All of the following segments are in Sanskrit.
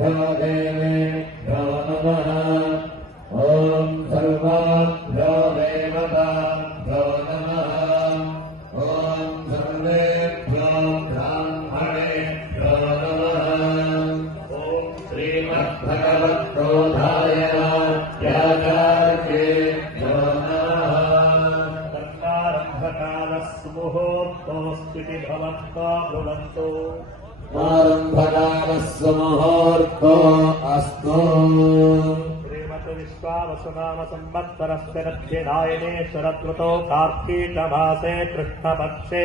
देवेभ्यो नमः। ॐ सर्वाभ्यो देवताभ्यो नमः। ॐ सर्वेभ्यो ब्राह्मणेभ्यो नमः। ॐ श्रीमद्भगवद्गोधाय व्याचार्येभ्यो नमः। तन्नारम्भकालस्य मुहूर्तोऽस्ति भवन्तः ब्रुवन्तु। आरम्भकालस्य मुहूर्तो अस्तु। श्रीमद्विश्वावसुनाम संवत्सरस्य दक्षिणायने शरदृतौ कार्तीकमासे कृष्णपक्षे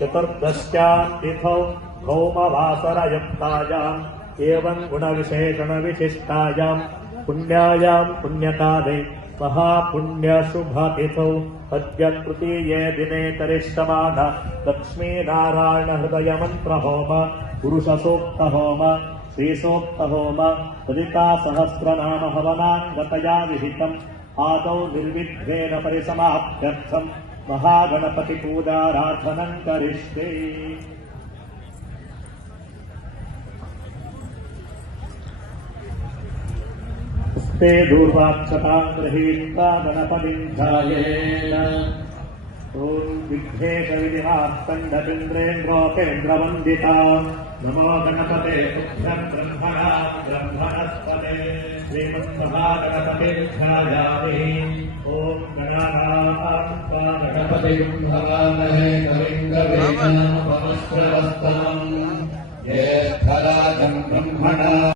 चतुर्दश्यां तिथौ भौमवासरयुक्तायाम् एवं गुणविशेषणविशिष्टायां पुण्यायां पुण्यकाले महापुण्यशुभतिथौ अद्य तृतीये दिने करिष्यमाण लक्ष्मीनारायणहृदयमन्त्रहोम पुरुषसूक्तहोम श्रीसूक्तहोम ललितासहस्रनाम हवनाङ्गतया विहितम् आदौ निर्विघ्नेन परिसमाप्त्यर्थम् महागणपतिपूजाराधनम् करिष्ये। स्ते दूर्वाक्षतां गृहीत्वा गणपतिं ध्यायेत्। ॐ विघ्नेशविधिमास्तण्डपिन्द्रेन्द्रोपेन्द्रवन्दिता नमो गणपते तुभ्यं ब्रह्मणस्पते श्रीमन्महागणपतिं ध्यायामि। ॐ गणानां त्वा गणपतिं हवामहे कविं कवीनामुपमश्रवस्तमम् ज्येष्ठराजं ब्रह्मणा